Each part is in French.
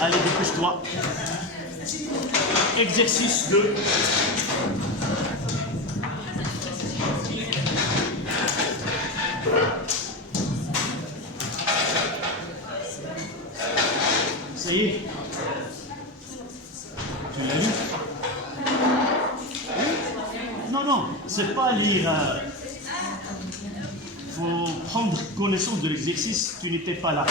Allez, dépêche-toi. Exercice 2. Ça y est. Tu l'as lu? Non, non, c'est pas lire. Faut prendre connaissance de l'exercice. Tu n'étais pas là.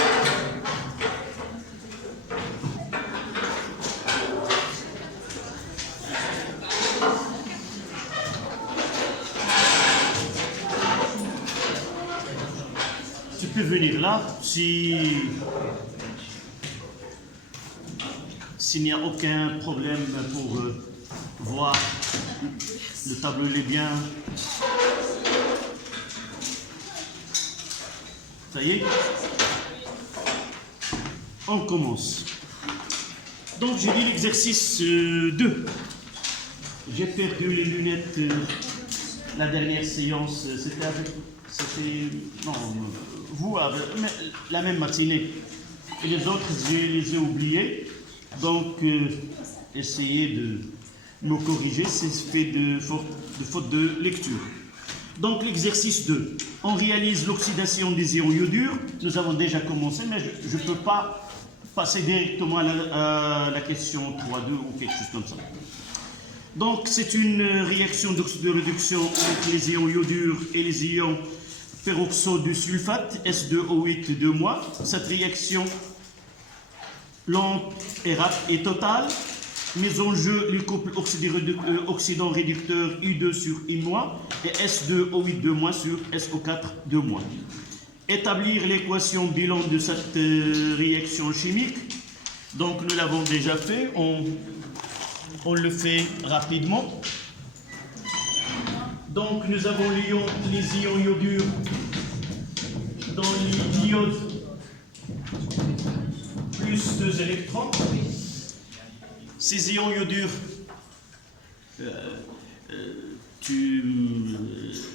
Tu peux venir là s'il n'y a aucun problème pour voir le tableau est bien. Ça y est, on commence. Donc j'ai dit l'exercice 2. J'ai perdu les lunettes la dernière séance, non, vous, la même matinée. Et les autres, je les ai oubliés. Donc, essayez de me corriger, c'est fait de faute de lecture. Donc, l'exercice 2. On réalise l'oxydation des ions iodures. Nous avons déjà commencé, mais je ne peux pas passer directement à la question 3.2 ou quelque chose comme ça. Donc, c'est une réaction d'oxydoréduction entre les ions iodures et les ions peroxo de sulfate, S2O8 2-. Cette réaction lente et totale, mise en jeu le couple oxydant-réducteur U2 sur I- et S2O8 2- sur SO4 2-. Établir l'équation bilan de cette réaction chimique. Donc, nous l'avons déjà fait. On le fait rapidement. Donc, nous avons les ions iodures dans l'iode plus 2 électrons. Ces ions iodures,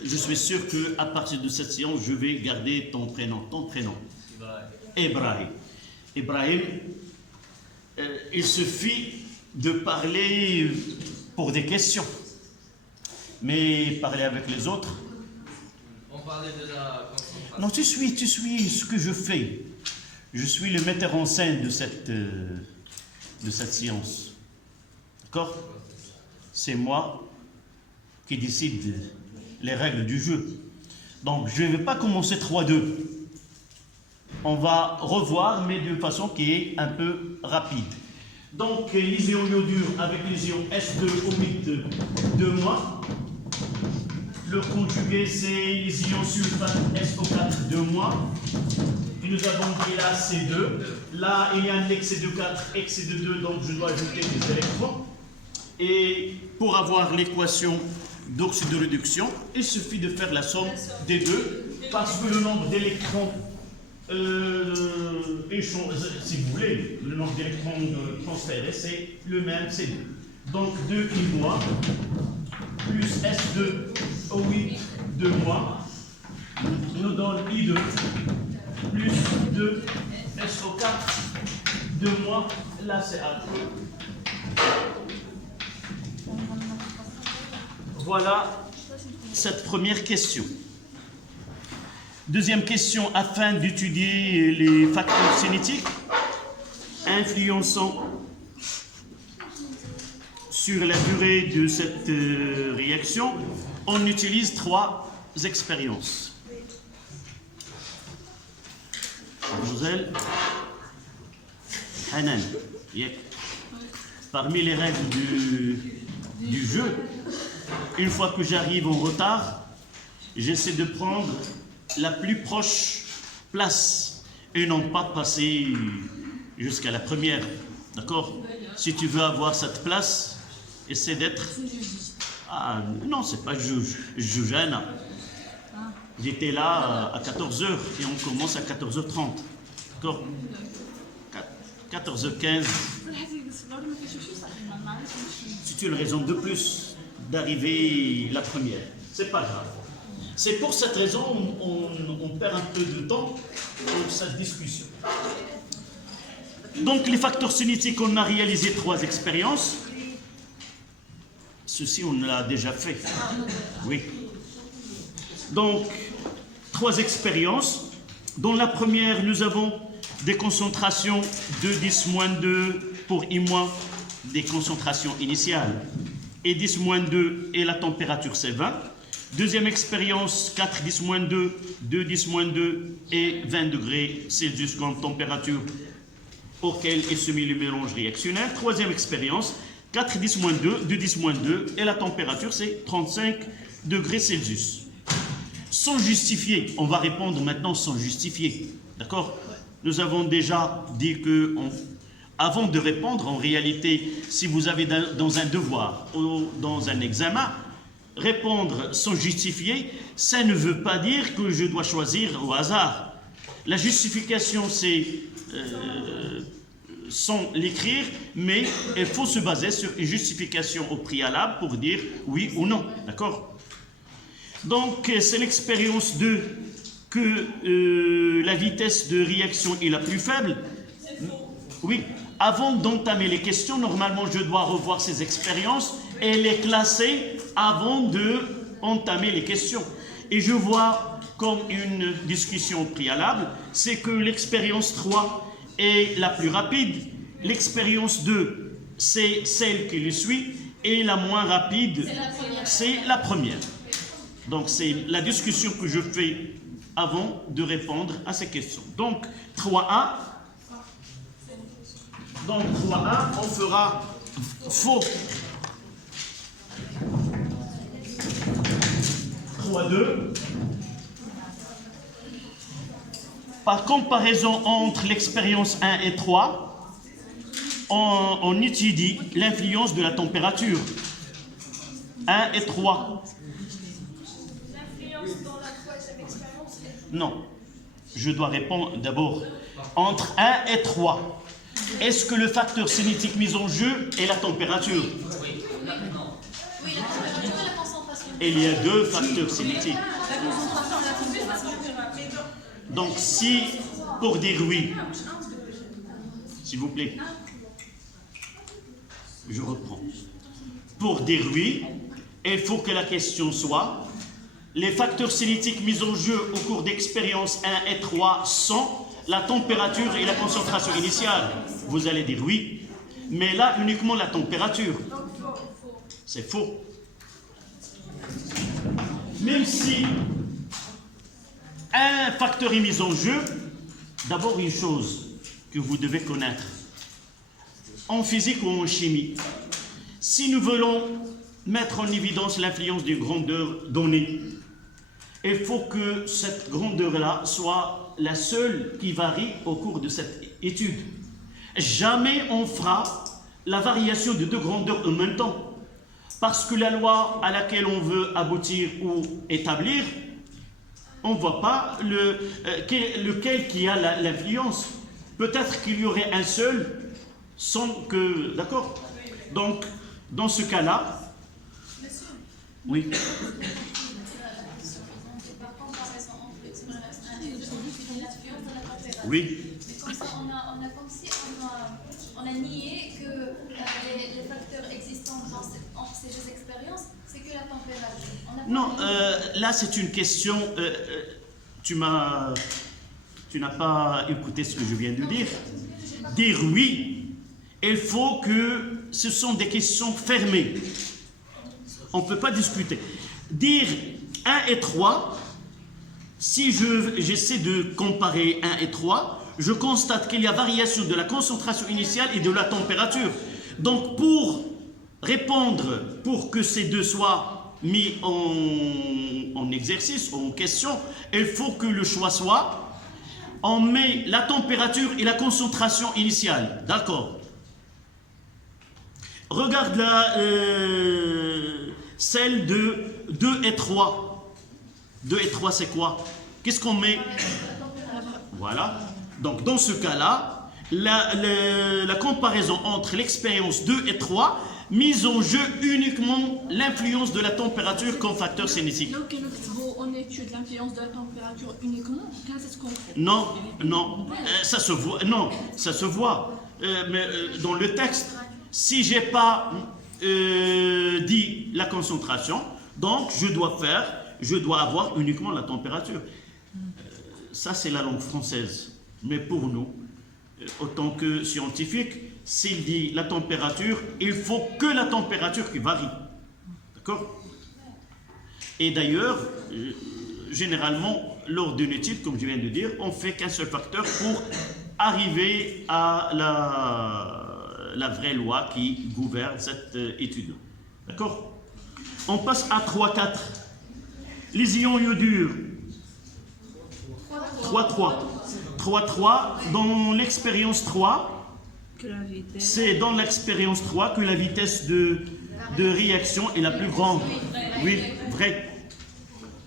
je suis sûr qu'à partir de cette séance, je vais garder ton prénom. Ibrahim. Ibrahim, il suffit de parler pour des questions. Mais parler avec les autres. On parlait de la concentration. Non, tu suis ce que je fais. Je suis le metteur en scène de cette séance. D'accord? C'est moi qui décide les règles du jeu. Donc, je ne vais pas commencer 3-2. On va revoir, mais d'une façon qui est un peu rapide. Donc, les ions iodures avec les ions S2O8 2-. Le conjugué, c'est les ions sulfate SO4 2-. Et nous avons dit là C2. Là, il y a un excès de 4, excès de 2, donc je dois ajouter des électrons. Et pour avoir l'équation d'oxydoréduction, il suffit de faire la somme des deux, parce que le nombre d'électrons, si vous voulez, le nombre d'électrons transférés, c'est le même, c'est 2. Donc 2 I- plus S2O8 2- nous donne I2 plus 2 SO4 2-. Là, c'est A2. Voilà cette première question. Deuxième question, afin d'étudier les facteurs cinétiques influençant sur la durée de cette réaction, on utilise 3 expériences. Mademoiselle Hanan, parmi les règles du jeu, une fois que j'arrive en retard, j'essaie de prendre la plus proche place et non pas passer jusqu'à la première. D'accord? Si tu veux avoir cette place, essaie d'être... Ah non, c'est pas Joujana. J'étais là à 14h et on commence à 14h30. D'accord? 14h15. C'est une raison de plus d'arriver la première. C'est pas grave. C'est pour cette raison on perd un peu de temps pour cette discussion. Donc les facteurs cinétiques, on a réalisé 3 expériences. Ceci, on l'a déjà fait. Oui. Donc, 3 expériences. Dans la première, nous avons des concentrations de 10-2 pour I-, des concentrations initiales. Et 10-2 et la température, c'est 20. Deuxième expérience, 4-10-2, 2-10-2 et 20 degrés Celsius comme température auquel est soumis le mélange réactionnaire. Troisième expérience, 4-10-2, 2-10-2 et la température, c'est 35 degrés Celsius. Sans justifier, on va répondre maintenant sans justifier. D'accord? Nous avons déjà dit que, avant de répondre, en réalité, si vous avez dans un devoir ou dans un examen, répondre sans justifier, ça ne veut pas dire que je dois choisir au hasard. La justification, c'est sans l'écrire, mais il faut se baser sur une justification au préalable pour dire oui ou non. D'accord? Donc, c'est l'expérience 2 que la vitesse de réaction est la plus faible. Oui. Avant d'entamer les questions, normalement, je dois revoir ces expériences et les classer avant d'entamer les questions. Et je vois comme une discussion préalable, c'est que l'expérience 3 est la plus rapide, l'expérience 2, c'est celle qui le suit, et la moins rapide, c'est la première. Donc, c'est la discussion que je fais avant de répondre à ces questions. Donc, 3A. Donc, 3A, on fera faux. 3-2. Par comparaison entre l'expérience 1 et 3, on étudie l'influence de la température. 1 et 3. L'influence dans la troisième expérience est... Non. Je dois répondre d'abord. Entre 1 et 3. Est-ce que le facteur cinétique mis en jeu est la température? Oui. Non. Oui, la température et la concentration. Il y a 2 facteurs cinétiques. La concentration et la température. Donc si, pour dire oui, s'il vous plaît, je reprends. Pour dire oui, il faut que la question soit les facteurs cinétiques mis en jeu au cours d'expériences 1 et 3 sont la température et la concentration initiale. Vous allez dire oui, mais là uniquement la température. C'est faux. Même si un facteur est mis en jeu, d'abord une chose que vous devez connaître. En physique ou en chimie, si nous voulons mettre en évidence l'influence d'une grandeur donnée, il faut que cette grandeur-là soit la seule qui varie au cours de cette étude. Jamais on fera la variation de 2 grandeurs en même temps. Parce que la loi à laquelle on veut aboutir ou établir, on ne voit pas lequel qui a l'influence. Peut-être qu'il y aurait un seul sans que... D'accord? Donc, dans ce cas-là... Oui. Oui. Mais comme ça, on a comme si on a nié que les facteurs existants entre ces 2 expériences, c'est que la température. Non, là c'est une question. Tu n'as pas écouté ce que je viens de dire. Dire oui, il faut que ce sont des questions fermées. On ne peut pas discuter. Dire 1 et 3. Si j'essaie de comparer 1 et 3, je constate qu'il y a variation de la concentration initiale et de la température. Donc, pour répondre, pour que ces 2 soient mis en exercice, en question, il faut que le choix soit, on met la température et la concentration initiale. D'accord. Regarde là, celle de 2 et 3. 2 et 3, c'est quoi? Qu'est-ce qu'on met? Voilà. Donc, dans ce cas-là, la comparaison entre l'expérience 2 et 3, mise en jeu uniquement l'influence de la température comme facteur sénétique. لو كانوا كتبوا on étude l'influence de la température uniquement كانت تكون Non, non, ça se voit, non, ça se voit. Mais dans le texte, si j'ai pas dit la concentration, donc je dois avoir uniquement la température. Ça c'est la langue française. Mais pour nous, autant que scientifiques, s'il dit la température, il faut que la température qui varie. D'accord? Et d'ailleurs, généralement, lors d'une étude, comme je viens de dire, on fait qu'un seul facteur pour arriver à la vraie loi qui gouverne cette étude. D'accord? On passe à 3-4. Les ions iodures. 3-3. 3-3, dans l'expérience 3, c'est dans l'expérience 3 que la vitesse de réaction est la plus grande. Oui, vrai.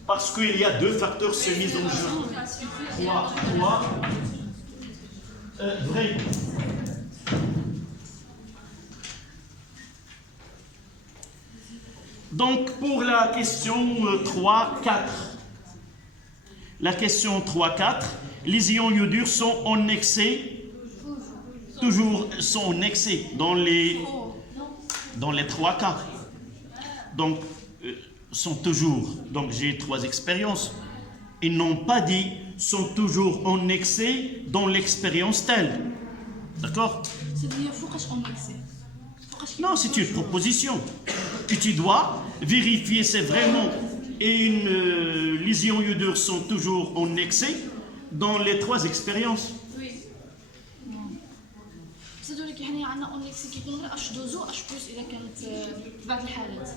Parce qu'il y a deux facteurs se mis en jeu. 3, vrai. Donc, pour la question 3-4, la question 3-4, les ions iodures sont en excès, toujours sont en excès dans les 3 cas. Donc, sont toujours, donc j'ai 3 expériences. Ils n'ont pas dit sont toujours en excès dans l'expérience telle. D'accord? c'est-à-dire فوقاش on excès Non, c'est une proposition que tu dois vérifier, c'est vraiment les ions iodures sont toujours en excès dans les 3 expériences. Oui. c'est-à-dire حنا عندنا on excès كيكون غير اش دوزو اش بلس اذا كانت في بعض الحالات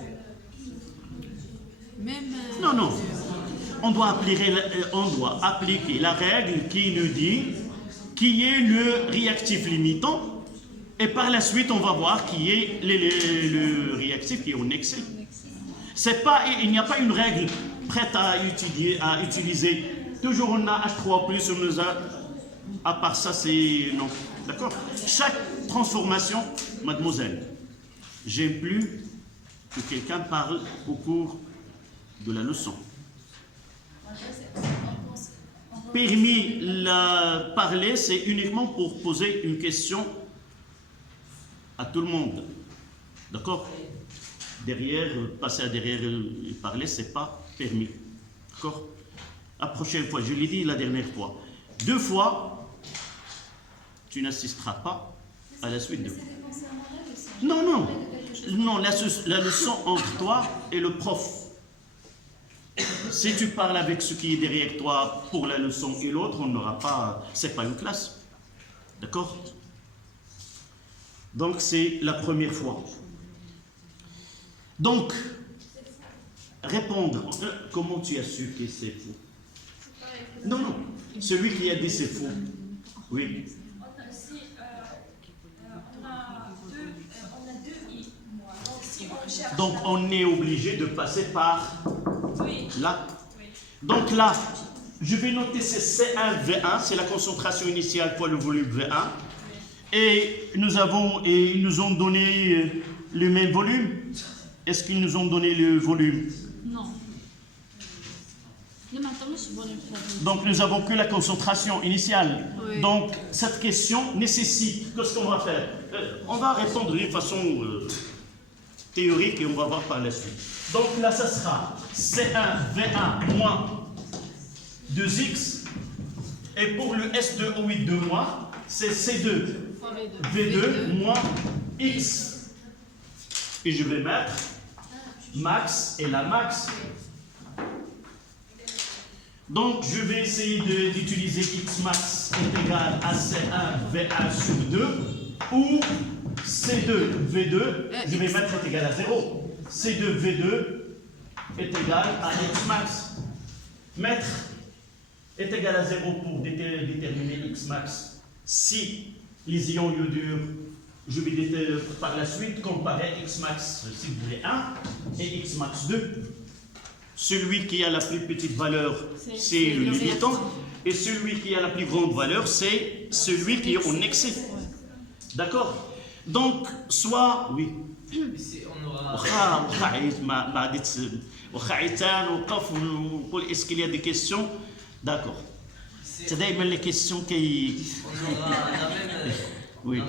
Non, non. On doit appliquer la règle qui nous dit qui est le réactif limitant et par la suite on va voir qui est le réactif qui est en excès. Il n'y a pas une règle prête à utiliser. Toujours on a H3+, on nous a... À part ça, c'est... Non. D'accord? Chaque transformation, mademoiselle, j'aime plus que quelqu'un parle au cours de la leçon. Permis parler, c'est uniquement pour poser une question à tout le monde. D'accord? Passer à derrière et parler, c'est pas permis. D'accord? La prochaine fois, je l'ai dit la dernière fois, 2 fois, tu n'assisteras pas à la suite de vous. Non, non. Non, la leçon entre toi et le prof. Si tu parles avec ce qui est derrière toi pour la leçon et l'autre, on n'aura pas... C'est pas une classe. D'accord? Donc, c'est la première fois. Donc, répondre. Comment tu as su que c'est faux? Non, non. Celui qui a dit c'est faux. Oui. Donc, on est obligé de passer par là. Donc là, je vais noter c'est C1V1, c'est la concentration initiale fois le volume V1. Et ils nous ont donné le même volume. Est-ce qu'ils nous ont donné le volume? Non. Donc nous n'avons que la concentration initiale. Oui. Donc cette question nécessite, qu'est-ce qu'on va faire? On va répondre d'une façon théorique et on va voir par la suite. Donc là ça sera C1V1 moins 2x. Et pour le S2O8 de moi, c'est C2V2 moins x. Et je vais mettre max et la max. Donc, je vais essayer d'utiliser x max est égal à C1V1 sur 2 ou C2V2, je vais mettre est égal à 0. C2V2 est égal à x max. Mettre est égal à 0 pour déterminer x max. Si les ions iodures, je vais par la suite comparer x max, si vous voulez, 1 et x max 2. Celui qui a la plus petite valeur, c'est le limitant. Et celui qui a la plus grande valeur, c'est celui qui est en excès. D'accord? Donc, soit, oui, Ici, on aura. واخا عييت ما غادي واخا عييت نوقف ونقول اسكو il y a des questions d'accord Ici, c'est دائما les questions qui on aura la même. Oui.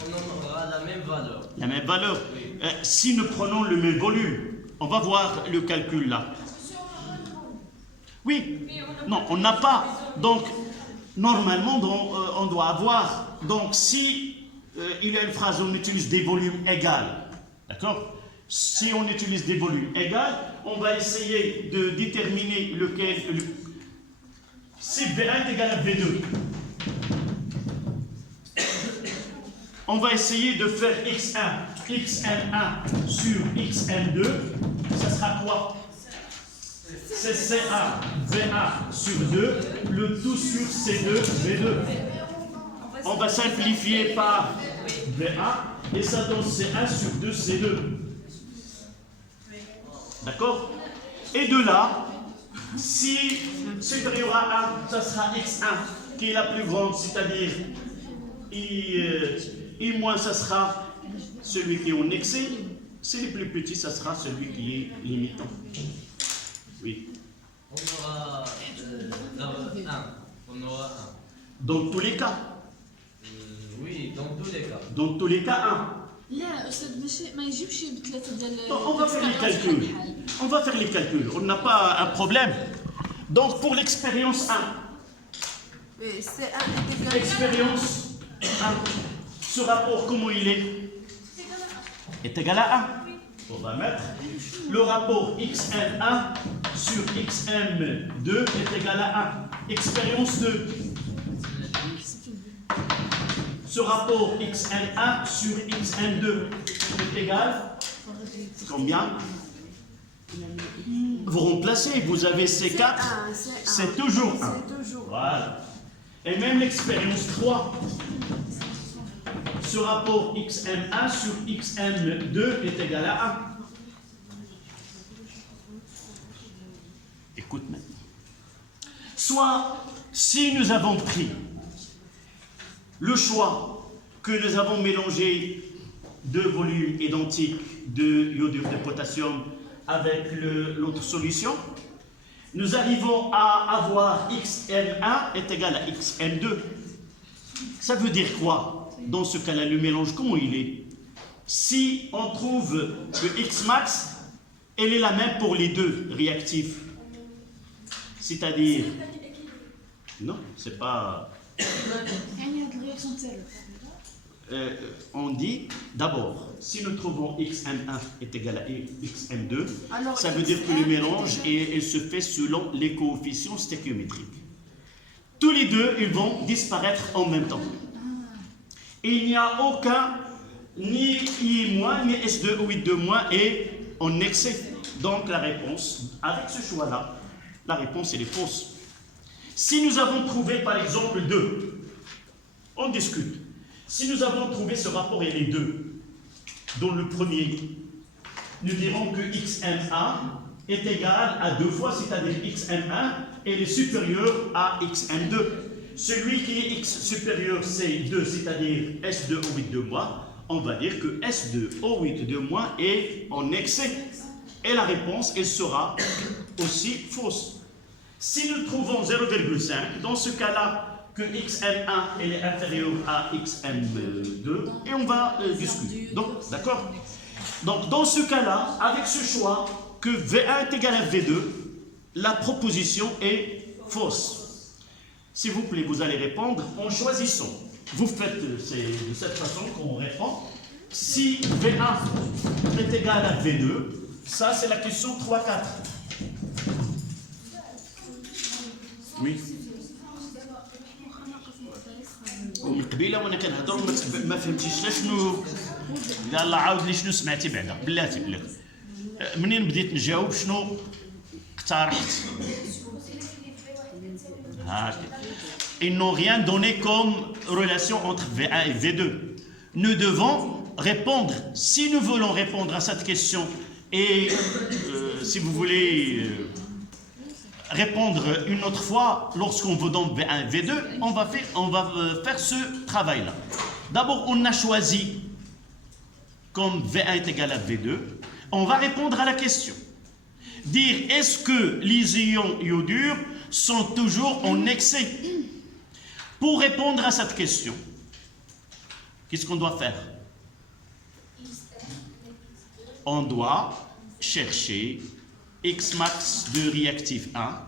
On aura la même valeur. la même valeur. Si nous prenons le même volume, on va voir le calcul là. Oui, non, on n'a pas. Donc, normalement, on doit avoir. Donc, si il y a une phrase où on utilise des volumes égaux, d'accord? Si on utilise des volumes égaux, on va essayer de déterminer lequel. Si V1 est égal à V2, on va essayer de faire x1, xn1 sur xn2, ça sera quoi? C'est C1, V1 sur 2, le tout sur C2, V2. On va simplifier par V1 et ça donne C1 sur 2, C2. D'accord? Et de là, si supérieur à 1, ça sera x1 qui est la plus grande, c'est-à-dire I moins, ça sera celui qui est en excès. Si le plus petit, ça sera celui qui est limitant. Oui. On aura 1. On aura 1. Dans tous les cas. Oui, dans tous les cas. Dans tous les cas, 1. لا استاذ ماشي ما يجيبش بثلاثه ديال On va faire les calculs. On va faire les calculs. On n'a pas un problème. Donc pour l'expérience 1. Expérience 1. Ce rapport, comment il est égal à 1. On va mettre le rapport xn1 sur xn2 est égal à 1. Expérience 2. Ce rapport xn1 sur xn2 est égal combien? Vous remplacez, vous avez C4, c'est toujours 1. Voilà. Et même l'expérience 3. Ce rapport xn1 sur xn2 est égal à 1. Écoute maintenant. Soit, si nous avons pris le choix que nous avons mélangé deux volumes identiques de iodure de potassium avec l'autre solution, nous arrivons à avoir xn1 est égal à xn2. Ça veut dire quoi? Dans ce cas-là, le mélange, comment il est? Si on trouve que x max, elle est la même pour les deux réactifs. C'est-à-dire... Non, c'est pas... يعني هاد الرياكسيون تاعو On dit d'abord, si nous trouvons xn1 est égal à xn2, alors, ça veut dire que le mélange il se fait selon les coefficients stéchiométriques. Tous les deux, ils vont disparaître en même temps. Il n'y a aucun, ni I-, ni S2 ou I2- est en excès. Donc la réponse, avec ce choix-là, la réponse elle est fausse. Si nous avons trouvé par exemple 2, on discute. Si nous avons trouvé ce rapport et les deux, dans le premier, nous dirons que xn1 est égal à 2 fois, c'est-à-dire xn1 elle est supérieure à xn2. Celui qui est x supérieur c'est 2, c'est-à-dire S2 au 8-2-, on va dire que S2 au 8-2- est en excès. Et la réponse, elle sera aussi fausse. Si nous trouvons 0,5, dans ce cas-là, que xn1 elle est inférieure à xn2, et on va discuter. Donc, d'accord? Donc, dans ce cas-là, avec ce choix, que V1 est égal à V2, la proposition est fausse. S'il vous plaît, vous allez répondre en choisissant. Vous faites, c'est de cette façon qu'on répond. Si V1 est égal à V2, ça c'est la question 3-4. Oui. ومن قبيله وانا كنهضر ما فهمتيش لا شنو قال الله عاود لي شنو سمعتي بعدا بلاتي منين بديت نجاوب شنو اقترحت Ils n'ont rien donné comme relation entre V1 et V2. Nous devons répondre, si nous voulons répondre à cette question et si vous voulez répondre une autre fois lorsqu'on vous donne V1 et V2, on va faire ce travail-là. D'abord, on a choisi comme V1 est égal à V2, on va répondre à la question. Dire est-ce que les ions iodures sont toujours en excès? Pour répondre à cette question, qu'est-ce qu'on doit faire? On doit chercher X max de réactif 1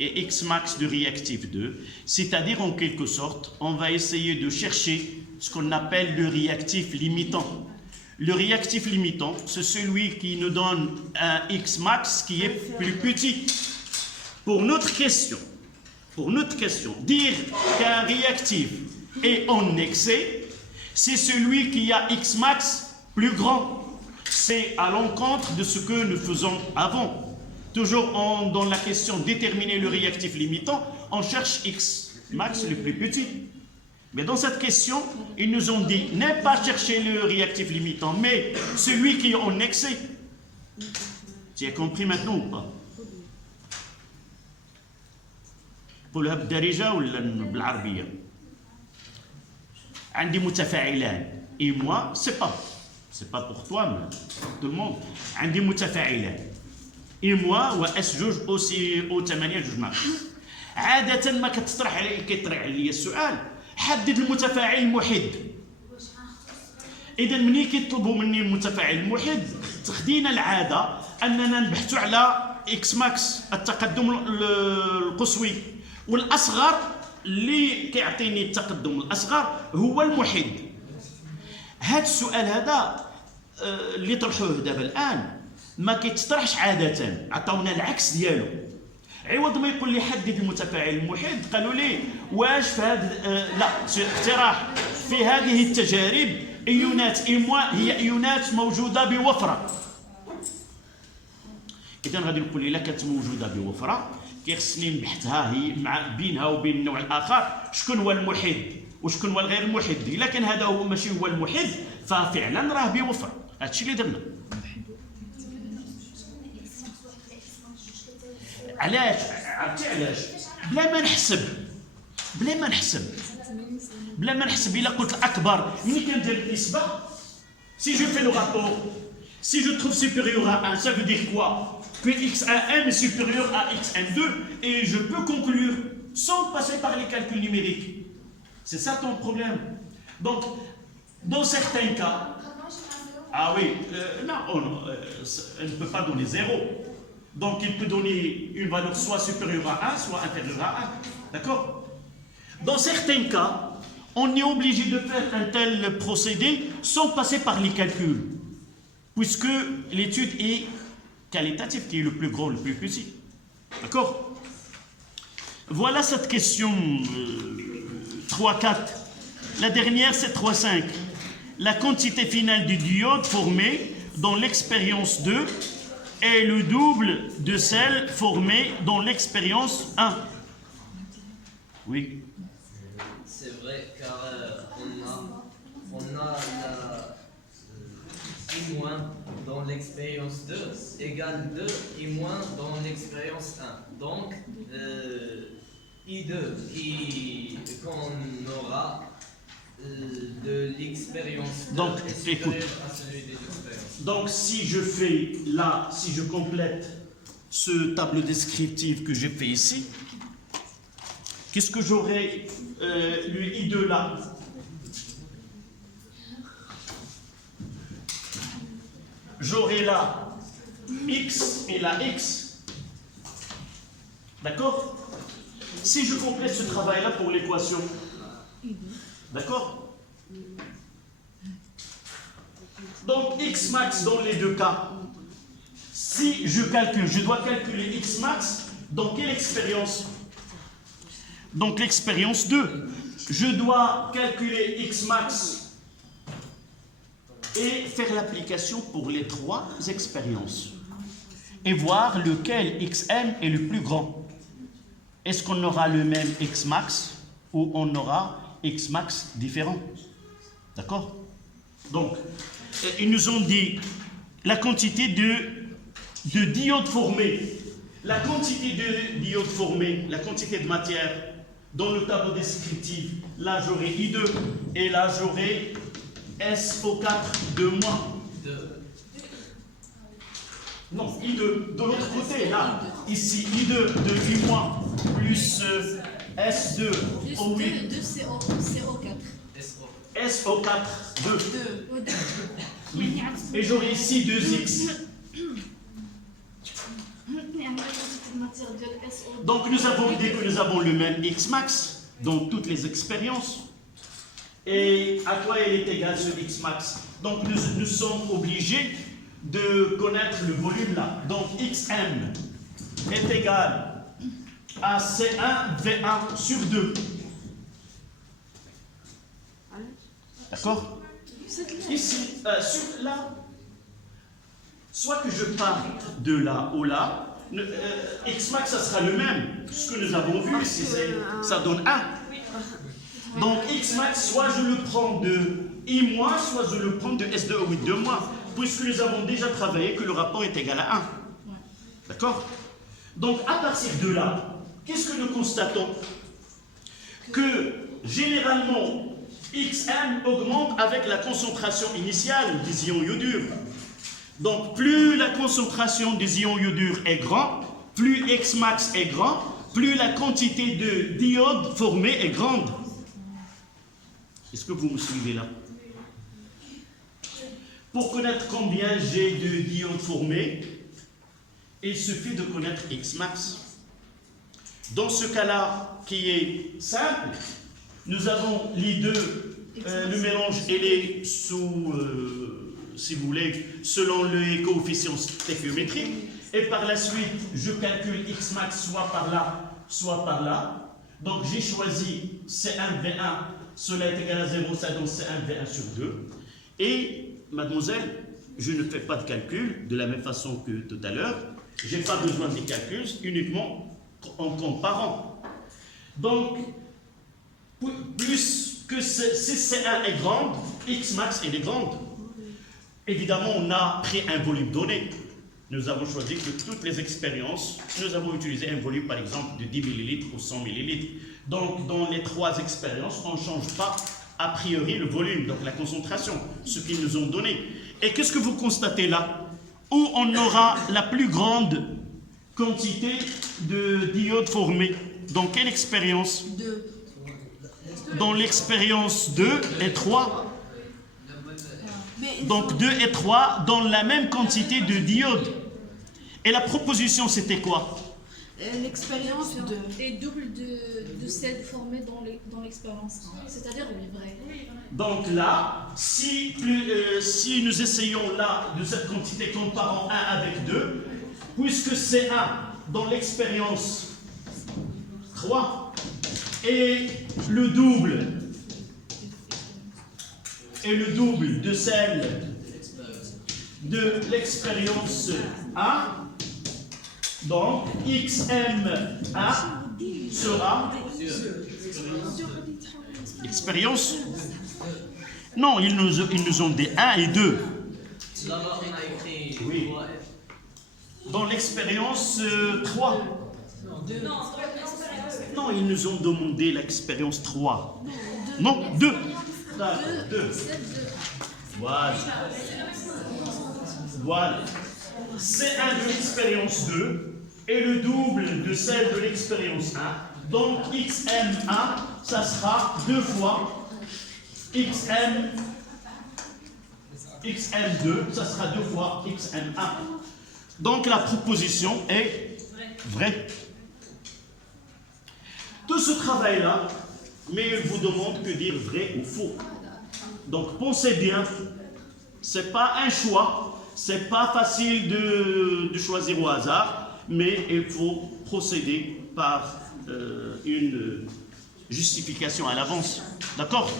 et X max de réactif 2, c'est-à-dire en quelque sorte, on va essayer de chercher ce qu'on appelle le réactif limitant. Le réactif limitant, c'est celui qui nous donne un X max qui est plus petit. Pour notre question, dire qu'un réactif est en excès, c'est celui qui a X max plus grand. C'est à l'encontre de ce que nous faisons avant. Toujours dans la question déterminer le réactif limitant, on cherche X max le plus petit. Mais dans cette question, ils nous ont dit, n'est pas chercher le réactif limitant, mais celui qui est en excès. Tu as compris maintenant ou pas? قولها بالدارجة ولا بالعربية؟ عندي متفاعلان. Et moi, c'est pas pour toi, mais pour tout le monde. عندي متفاعلان. Et moi, وأس جوج أوسي أو 8 جوج ناقص. عادة ما كتطرح علي السؤال، حدد المتفاعل المحد. إذا مني كيطلبوا مني المتفاعل المحد، تخدينا العادة أننا نبحثوا على إكس ماكس التقدم القصوي، والأصغر اللي كيعطيني التقدم الأصغر هو المحد. هذا السؤال هذا اللي طرحوه دابا الآن ما كيتطرحش عادة، عطاونا العكس ديالو. عوض ما يقول لي حدد المتفاعل المحد، قالوا لي واش في هذا لا اقتراح في هذه التجارب ايونات ايموا هي ايونات موجوده بوفره. اذا غادي نقول الا كانت موجوده بوفره كيخصني نبحثها هي مع بينها وبين النوع الاخر شكون هو المحد وشكون هو الغير المحد. الا كان هذا هو ماشي هو المحد ففعلا راه بوفره. هادشي اللي درنا. علاش؟ عرفتي علاش؟ بلا ما نحسب الا قلت الاكبر ملي كندير النسبه si je fais le rapport, si je trouve supérieur à 1, ça veut dire quoi? Que x1 est supérieur à x2 et je peux conclure sans passer par les calculs numériques. C'est ça ton problème. Donc, dans certains cas, ah oui, non, elle ne peut pas donner 0. Donc, il peut donner une valeur soit supérieure à 1, soit inférieure à 1. D'accord? Dans certains cas, on est obligé de faire un tel procédé sans passer par les calculs, puisque l'étude est qualitative, qui est le plus grand, le plus petit. D'accord? Voilà cette question 3-4. La dernière, c'est 3-5. La quantité finale du diode formée dans l'expérience 2 est le double de celle formée dans l'expérience 1. Oui. C'est vrai, car on a la I- dans l'expérience 2 égale 2 I- dans l'expérience 1. Donc, I2 qu'on aura de l'expérience 2 Donc, est supérieur écoute. à celui de l'expérience. Donc, si je fais là, si je complète ce tableau descriptif que j'ai fait ici, qu'est-ce que j'aurai le I2 là? J'aurai là X et la X. D'accord? Si je complète ce travail-là pour l'équation, d'accord? Donc X max dans les deux cas. Si je calcule, je dois calculer X max dans quelle expérience? Donc l'expérience 2. Je dois calculer X max et faire l'application pour les 3 expériences. Et voir lequel Xm est le plus grand. Est-ce qu'on aura le même X max ou on aura X max différent? D'accord? Donc, ils nous ont dit la quantité de diodes formées. La quantité de diodes formées, la quantité de matière dans le tableau descriptif, là j'aurai I2 et là j'aurai SO4 de moins. 2. Non, I2, de l'autre côté, là. Ici, I2 de I- plus S2, Plus O8, 2 CO4. SO. SO4, 2. 2. Oui. Et j'aurai ici 2X. Donc nous avons dit que nous avons le même X max dans toutes les expériences. Et à quoi elle est égale ce X max? Donc nous sommes obligés de connaître le volume là. Donc XM est égal à C1 V1 sur 2. D'accord? Ici, sur là, soit que je parte de là au là, X max, ça sera le même. Ce que nous avons vu, ça donne 1. Donc X max, soit je le prends de I-, soit je le prends de S2 ou 8 de moi, puisque nous avons déjà travaillé que le rapport est égal à 1. D'accord? Donc à partir de là, qu'est-ce que nous constatons? Que généralement, XM augmente avec la concentration initiale des ions iodures. Donc, plus la concentration des ions iodures est grande, plus X max est grand, plus la quantité de diodes formées est grande. Est-ce que vous me suivez là? Pour connaître combien j'ai de diodes formées, il suffit de connaître X max. Dans ce cas-là, qui est simple, nous avons les deux, le mélange, il est sous, si vous voulez, selon les coefficients stéchiométriques. Et par la suite, je calcule X max soit par là, soit par là. Donc j'ai choisi C1V1, cela est égal à 0, ça donne C1V1 sur 2. Et, mademoiselle, je ne fais pas de calcul de la même façon que tout à l'heure. Je n'ai pas besoin des calculs, uniquement en comparant. Donc, plus que si C1 est grande, X max elle est grande. Évidemment, on a pris un volume donné. Nous avons choisi que toutes les expériences, nous avons utilisé un volume par exemple de 10 ml ou 100 ml. Donc, dans les trois expériences, on ne change pas a priori le volume, donc la concentration, ce qu'ils nous ont donné. Et qu'est-ce que vous constatez là? Où on aura la plus grande quantité de diodes formées? Dans quelle expérience? 2. Dans l'expérience 2 et 3. Donc 2 et 3 dans la même quantité de diodes. Et la proposition c'était quoi? L'expérience 2 est double de celle formée dans l'expérience 1. C'est-à-dire oui, vrai. Donc là, si nous essayons là de cette quantité comparant 1 avec 2, puisque c'est 1 dans l'expérience 3 et le double de celle de l'expérience 1, donc XM1 sera expérience. Non, ils nous ont dit 1 et 2. Là-bas, on a écrit Oui. 3F. Dans l'expérience 3. Non, ils nous ont demandé l'expérience 3. Non, 2. 2. Voilà. Voilà. C'est un de l'expérience 2 et le double de celle de l'expérience 1. Donc XM1, ça sera 2 fois XM2, ça sera 2 fois XM1. Donc la proposition est vraie. Tout ce travail-là, mais il vous demande que dire vrai ou faux. Donc pensez bien, c'est pas un choix, c'est pas facile de choisir au hasard, mais il faut procéder par une justification à l'avance. D'accord?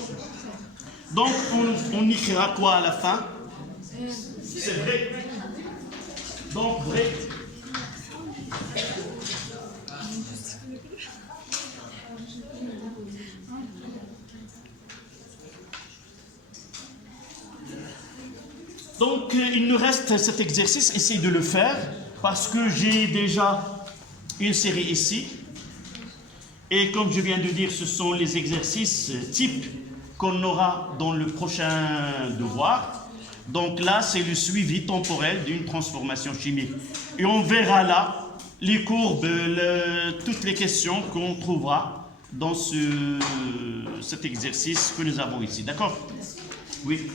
Donc on écrira quoi à la fin? C'est vrai. Donc vrai. Donc, il nous reste cet exercice, essayez de le faire, parce que j'ai déjà une série ici. Et comme je viens de dire, ce sont les exercices types qu'on aura dans le prochain devoir. Donc là, c'est le suivi temporel d'une transformation chimique. Et on verra là les courbes, toutes les questions qu'on trouvera dans cet exercice que nous avons ici. D'accord? Oui.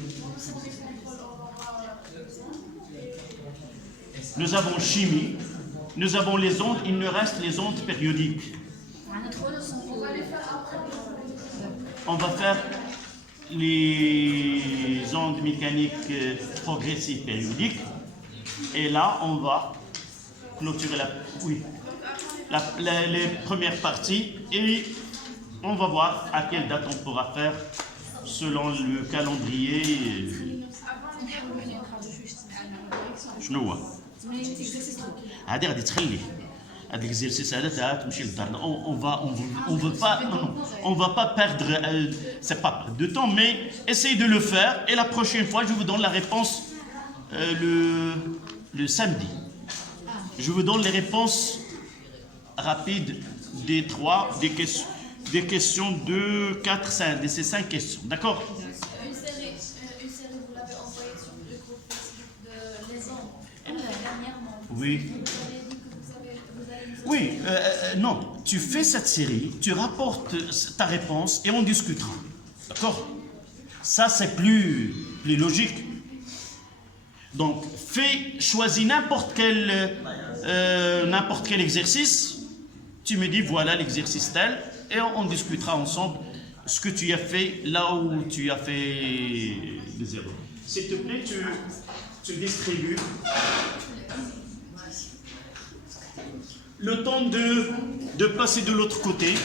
Nous avons chimie, nous avons les ondes, il nous reste les ondes périodiques. On va faire les ondes mécaniques progressives périodiques. Et là, on va clôturer les premières parties. Et on va voir à quelle date on pourra faire selon le calendrier. شنو هو؟ هذه غادي تخليه هذا l'exercice هذا تاع تمشي للدار. On va pas perdre c'est pas perdre de temps, mais essayez de le faire et la prochaine fois je vous donne la réponse le samedi. Je vous donne les réponses rapides des questions de 4, 5, de ces 5 questions. D'accord? Une série, vous l'avez envoyée sur le groupe Facebook de Les Ondes dernièrement. Oui. Vous avez dit que vous allez nous Oui, non, tu fais cette série, tu rapportes ta réponse et on discutera. D'accord? Ça, c'est plus logique. Donc, choisis n'importe quel exercice. Tu me dis, voilà l'exercice tel, et on discutera ensemble ce que tu as fait là où tu as fait des erreurs. S'il te plaît, tu distribues le temps de passer de l'autre côté.